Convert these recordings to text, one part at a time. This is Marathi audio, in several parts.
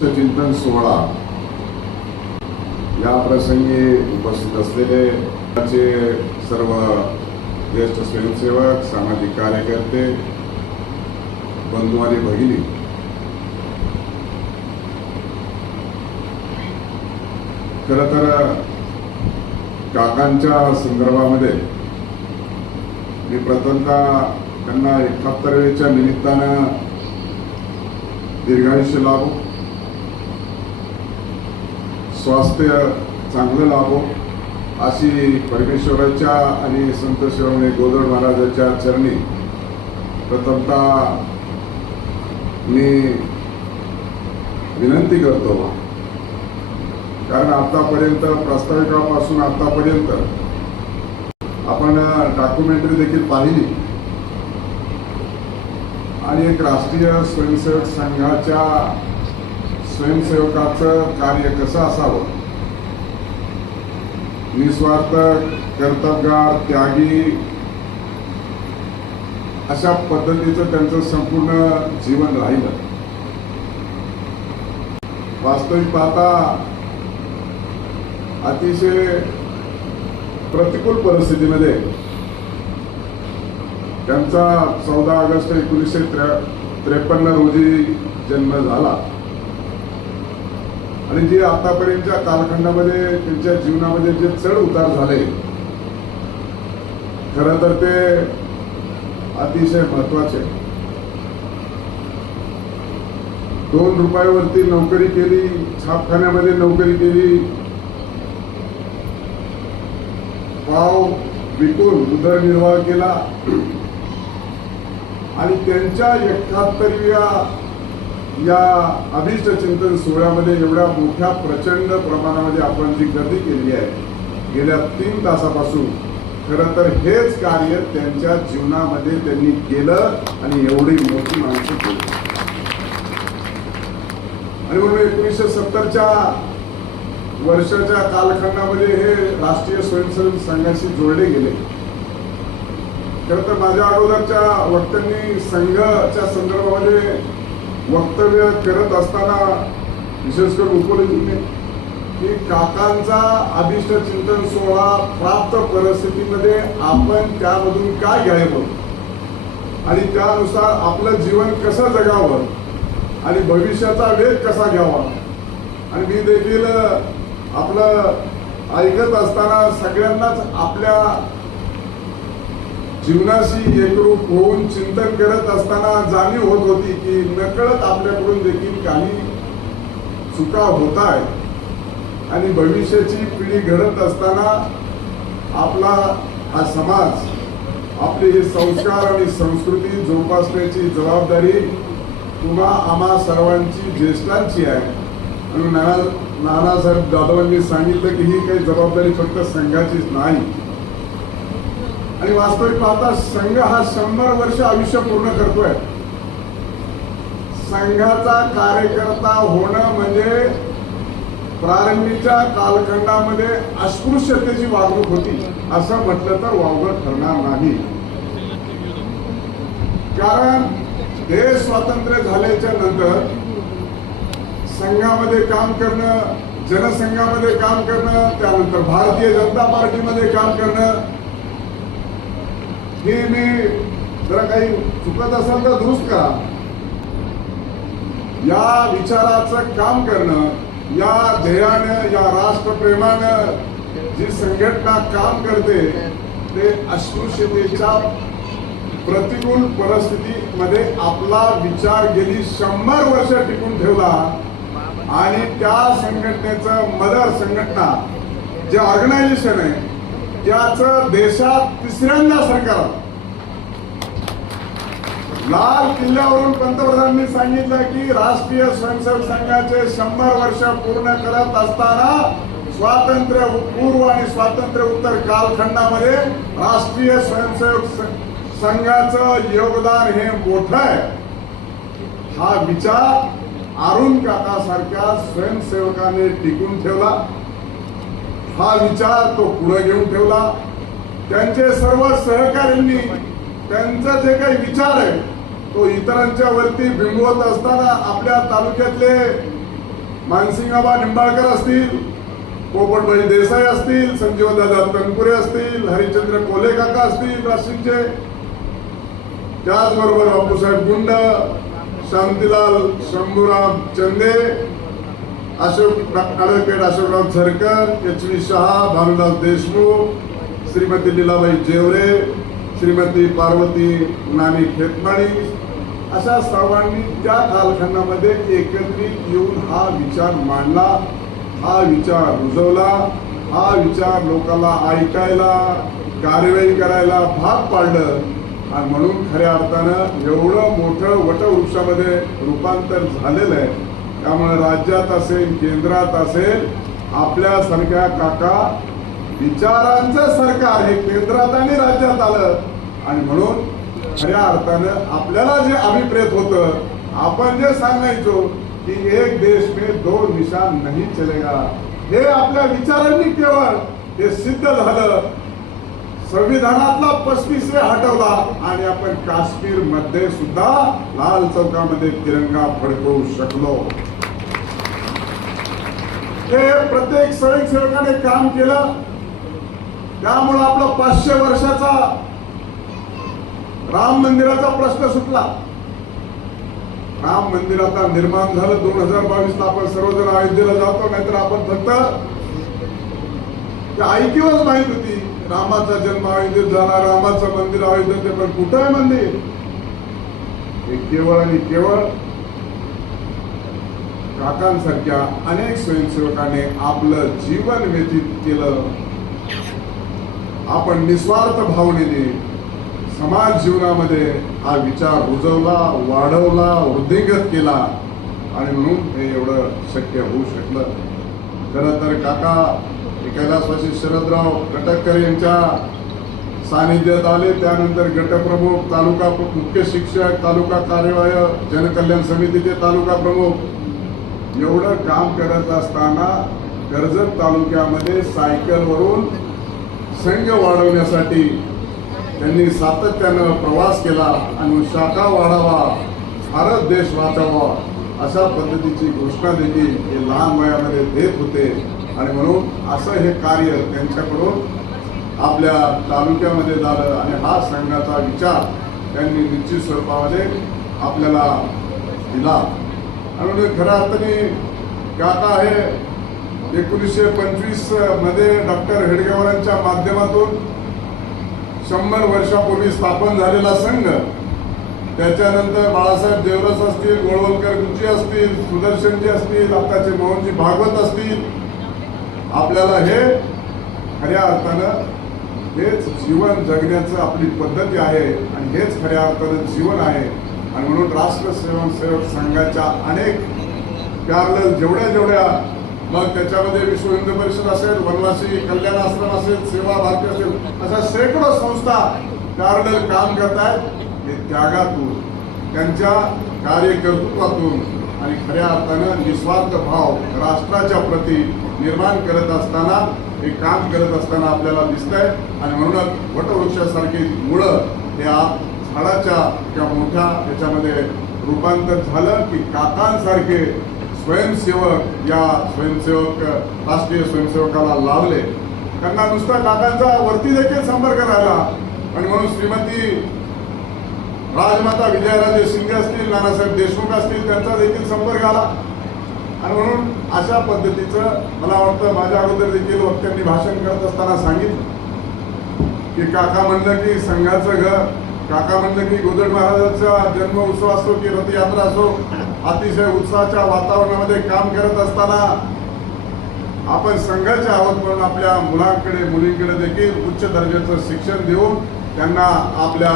चिंतन सोहळा. या प्रसंगी उपस्थित असलेले सर्व ज्येष्ठ स्वयंसेवक सामाजिक कार्यकर्ते बंधू आणि भगिनी. खर तर काकांच्या संदर्भामध्ये मी प्रथमतः त्यांना एकाहत्तरवेच्या निमित्तानं दीर्घायुष्य लाभू. स्वास्थ्य चांगलं लाभो अशी परमेश्वराच्या आणि संत शिरोमणी गोदड महाराजाच्या चरणी प्रथमता मी विनंती करतो. कारण आतापर्यंत प्रस्ताविकापासून आतापर्यंत आपण डॉक्युमेंटरी देखील पाहिली. आणि एक राष्ट्रीय स्वयंसेवक संघाच्या स्वयंसेवकाचं कार्य कसं असावं? निस्वार्थ कर्तबगार त्यागी अशा पद्धतीचं त्यांचं संपूर्ण जीवन राहिलं. वास्तविक पाहता अतिशय प्रतिकूल परिस्थितीमध्ये त्यांचा चौदा ऑगस्ट एकोणीसशे त्रेपन्न रोजी जन्म झाला. आणि जे आतापर्यंतच्या कालखंडामध्ये त्यांच्या जीवनामध्ये जे चढ उतार झाले खर तर ते अतिशय महत्त्वाचे. दोन रुपयावरती नोकरी केली छापखान्यामध्ये नोकरी केली पाव विकून उदरनिर्वाह केला. आणि त्यांच्या एकाहत्तरव्या या अभिष्ट चिंतन सोहळ्यामध्ये एवढ्या मोठ्या प्रचंड प्रमाणामध्ये आपण जी गर्दी केली आहे गेल्या तीन तासापासून खरं तर हेच कार्य त्यांच्या जीवनामध्ये त्यांनी केलं आणि एवढी मोठी माणसं केली. आणि म्हणून एकोणीसशे सत्तरच्या वर्षाच्या कालखंडामध्ये हे राष्ट्रीय स्वयंसेवक संघाशी जोडले गेले. खरं तर माझ्या अगोदरच्या वक्त्यांनी संघाच्या संदर्भामध्ये वक्तव्य करत असताना विशेष करून उपलब्धीने की काकांचा अभिष्ट चिंतन सोहळा प्राप्त परिस्थितीमध्ये आपण त्यामधून काय घ्यावं आणि त्यानुसार आपलं जीवन कसं जगावं? आणि भविष्याचा वेग कसा घ्यावा? आणि मी देखील आपलं ऐकत असताना सगळ्यांनाच आपल्या जीवनाशी एकरूप होऊन चिंतन करत असताना जाणीव होत होती की नकळत आपल्याकडून देखील काही चुका होत आहेत. आणि भविष्याची पिढी घडत असताना आपला हा समाज आपले हे संस्कार आणि संस्कृती जोपासण्याची जबाबदारी तुम्हा आम्हा सर्वांची ज्येष्ठांची आहे. आणि नाना नानासाहेब जाधवांनी सांगितलं की ही काही जबाबदारी फक्त संघाचीच नाही. आणि वास्तविक पाहता संघ हा शंभर वर्ष आयुष्य पूर्ण करतोय. संघाचा कार्यकर्ता होणं म्हणजे प्रारंभीच्या कालखंडामध्ये अस्पृश्यतेची वागणूक होती असं म्हटलं तर वावगं ठरणार नाही. कारण देश स्वातंत्र्य झाल्याच्यानंतर संघामध्ये काम करणं जनसंघामध्ये काम करणं त्यानंतर भारतीय जनता पार्टीमध्ये काम करणं हे मी जरा काही चुकत असेल तर दुरुस्त करा. या विचाराचं काम करणं या ध्येयानं या राष्ट्रप्रेमानं जी संघटना काम करते ते अस्पृश्यतेच्या प्रतिकूल परिस्थितीमध्ये आपला विचार गेली शंभर वर्ष टिकून ठेवला. आणि त्या संघटनेचं मदर संघटना जे ऑर्गनायझेशन आहे त्याचं देशात तिसऱ्यांदा सरकार लाल किल्ल्यावरून पंतप्रधानांनी सांगितलं की राष्ट्रीय स्वयंसेवक संघाचे शंभर वर्ष पूर्ण करत असताना स्वातंत्र्य पूर्व आणि स्वातंत्र्य उत्तर कालखंडामध्ये राष्ट्रीय स्वयंसेवक संघाचं योगदान हे मोठ आहे. हा विचार अरुण काकासारख्या स्वयंसेवकाने टिकून ठेवला. हा विचार तो पुढे घेऊन ठेवला. त्यांचे सर्व सहकाऱ्यांनी त्यांचा जे काही विचार आहे तो इतरांच्या वरती बिंबवत असताना आपल्या तालुक्यातले मानसिंगाबा निंबाळकर असतील पोपटभाई देसाई असतील संजीवदादा तनपुरे असतील हरिचंद्र कोले काका असतील राशींचे त्याचबरोबर Bapusaheb Gund Shantilal Shambhuram Chande Ashok advocate Ashokrao Zarkar H V Shah Bhanudas Deshmukh Shrimati Leelabai Jeware Shrimati Parvati Nani Khetmali अशा सर्वांनी त्या कालखंडामध्ये एकत्रित येऊन हा विचार मांडला हा विचार रुजवला हा विचार लोकांना ऐकायला कारवाई करायला भाग पाडलं. आणि म्हणून खऱ्या अर्थानं एवढं मोठं वटवृक्षामध्ये रूपांतर झालेलं आहे. त्यामुळे राज्यात असेल केंद्रात असेल आपल्यासारख्या काका विचारांचं सरकार हे केंद्रात आणि राज्यात आलं. आणि म्हणून खऱ्या अर्थानं आपल्याला जे अभिप्रेत होतं आपण जे सांगायचो की एक देश में दो निशान नाही चलेगा हे आपल्या विचारांनी केवळ हे सिद्ध झालं. संविधानातला पस्तीसवे हटवला आणि आपण काश्मीरमध्ये सुद्धा लाल चौकामध्ये तिरंगा फडकवू शकलो. हे प्रत्येक स्वयंसेवकाने काम केलं. त्यामुळे आपला पाचशे वर्षाचा राम मंदिराचा प्रश्न सुटला. राम मंदिर आता निर्माण झालं. दोन हजार बावीस ला आपण सर्वजण अयोध्येला जातो नाहीतर आपण फक्त ऐकिवच माहीत होती रामाचा जन्म अयोध्येत झाला रामाचं मंदिर अयोध्येत पण कुठं आहे मंदिर? हे केवळ आणि केवळ काकांसारख्या अनेक स्वयंसेवकाने आपलं जीवन व्यतीत केलं. आपण निस्वार्थ भावनेने समाज जीवनामध्ये हा विचार रुजवला वाढवला वृद्धिंगत केला आणि म्हणून हे एवढं शक्य होऊ शकलं खरं तर काका कैलासवासी शरदराव कटककर यांच्या सानिध्यात आले. त्यानंतर गटप्रमुख तालुका मुख्य शिक्षक तालुका कार्यवाह जनकल्याण समितीचे तालुका प्रमुख एवढं काम करत असताना कर्जत तालुक्यामध्ये सायकलवरून संघ वाढवण्यासाठी त्यांनी सातत्यानं प्रवास केला आणि शाखा वाढावा भारत देश वाचावा अशा पद्धतीची घोषणा देखील हे लहान वयामध्ये देत होते. आणि म्हणून असं हे कार्य त्यांच्याकडून आपल्या तालुक्यामध्ये झालं आणि हा संघाचा विचार त्यांनी निश्चित स्वरूपामध्ये आपल्याला दिला. आणि खऱ्या अर्थाने काका आहे. एकोणीसशे पंचवीसमध्ये डॉक्टर हेडगेवारांच्या माध्यमातून शंभर वर्षापूर्वी स्थापन झालेला संघ त्याच्यानंतर बाळासाहेब देवरस असतील गोळवलकर गुरुजी असतील सुदर्शनजी असतील आताचे मोहनजी भागवत असतील. आपल्याला हे खऱ्या अर्थानं हेच जीवन जगण्याचं आपली पद्धती आहे आणि हेच खऱ्या अर्थानं जीवन आहे. आणि म्हणून राष्ट्र सेवक संघाच्या अनेक पॅरल जेवढ्या जेवढ्या मग त्याच्यामध्ये विश्व हिंदू परिषद असेल वनवासी कल्याण आश्रम असेल सेवा भारती असेल अशा शेकडो संस्था पॅरल काम करत आहेत हे त्यागातून त्यांच्या कार्यकर्तृत्वातून आणि खऱ्या अर्थानं निस्वार्थ भाव राष्ट्राच्या प्रती निर्माण करत असताना हे काम करत असताना आपल्याला दिसतंय. आणि म्हणूनच वटवृक्षासारखी मुळं हे आज झाडाच्या किंवा मोठ्या याच्यामध्ये रूपांतर झालं की काकांसारखे स्वयंसेवक या स्वयंसेवक राष्ट्रीय स्वयंसेवकाला लावले. त्यांना नुसता काकांचा वरती देखील संपर्क राहिला. आणि म्हणून श्रीमती राजमाता विजयराजे शिंदे असतील नानासाहेब देशमुख असतील त्यांचा देखील संपर्क आला. आणि म्हणून अशा पद्धतीचं मला वाटतं माझ्या अगोदर देखील वक्त्यांनी भाषण करत असताना सांगितलं. की काका म्हणलं की संघाचं घर काका म्हणलं की गोदड महाराजांचा जन्म उत्सव असो की रथयात्रा असो अतिशय उत्साहाच्या वातावरणामध्ये काम करत असताना आपण संघाच्या आहोत म्हणून आपल्या मुलांकडे मुलींकडे देखील उच्च दर्जाचं शिक्षण देऊन त्यांना आपल्या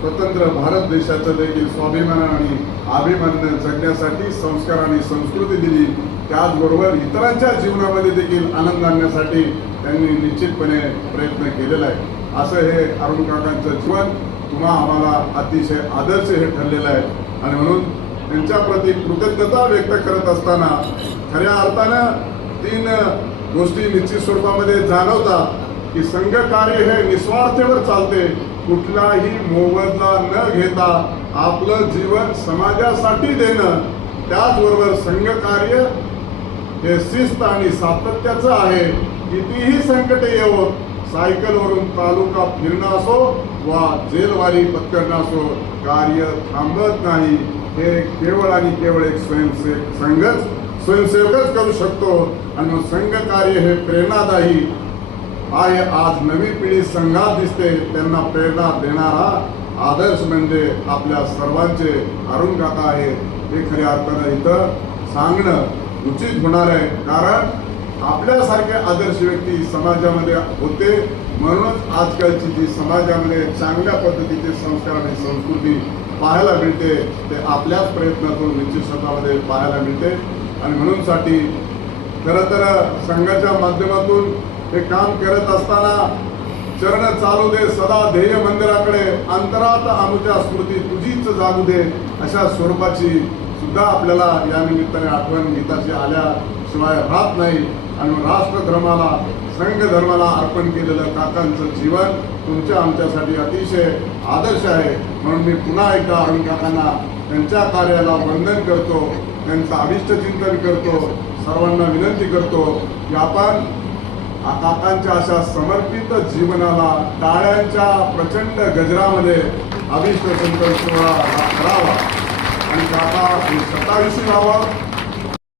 स्वतंत्र भारत देशाचं देखील स्वाभिमान आणि अभिमान जगण्यासाठी संस्कार आणि संस्कृती दिली. त्याचबरोबर इतरांच्या जीवनामध्ये देखील आनंद आणण्यासाठी त्यांनी निश्चितपणे प्रयत्न केलेला आहे. असं हे अरुण काकांचं जीवन. तुम्हा आम्हाला अतिशय आदर्श हे ठरलेलं आहे. आणि म्हणून त्यांच्याप्रती कृतज्ञता व्यक्त करत असताना खऱ्या अर्थानं तीन गोष्टी निश्चित स्वरूपामध्ये जाणवतात की संघ कार्य हे निस्वार्थेवर चालते. कुठलाही मोबदला न घेता आपलं जीवन समाजासाठी देणं. त्याचबरोबर संघ कार्य हे शिस्त आणि सातत्याचं आहे. कितीही संकटे येवो सायकलवरून तालुका फिरणं असो वा जेलवारी पत्करणं असो कार्य थांबत नाही. हे केवळ आणि केवळ एक स्वयंसेवक संघच स्वयंसेवकच करू शकतो. आणि मग संघ कार्य हे प्रेरणादायी आहे. आज नवी पिढी संघात दिसते. त्यांना प्रेरणा देणारा आदर्श म्हणजे आपल्या सर्वांचे अरुण काका आहे हे खऱ्या अर्थानं इथं सांगणं उचित होणार आहे. कारण आपल्यासारखे आदर्श व्यक्ती समाजामध्ये होते. म्हणूनच आजकालची जी समाजामध्ये चांगल्या पद्धतीचे संस्कार आणि संस्कृती पाहायला मिळते ते आपल्याच प्रयत्नातून निश्चित स्वतःमध्ये पाहायला मिळते. आणि म्हणूनसाठी खरं तर संघाच्या माध्यमातून हे काम करत असताना चरण चालू दे सदा ध्येय मंदिराकडे अंतरात आमच्या स्मृती तुझीच जागू दे अशा स्वरूपाची सुद्धा आपल्याला या निमित्ताने आठवण गीताशी आल्याशिवाय राहत नाही. आणि राष्ट्रधर्माला धर्माला संघ धर्माला अर्पण केलेलं काकांचं जीवन तुमच्या आमच्यासाठी अतिशय आदर्श आहे. म्हणून मी पुन्हा एकदा आणि काकांना त्यांच्या कार्याला वंदन करतो त्यांचं अभिष्ट चिंतन करतो सर्वांना विनंती करतो की आपण काकांच्या अशा समर्पित जीवनाला टाळ्यांच्या प्रचंड गजरामध्ये अभिष्ट चिंतन सोहळा करावा. आणि काका हे शतायुषी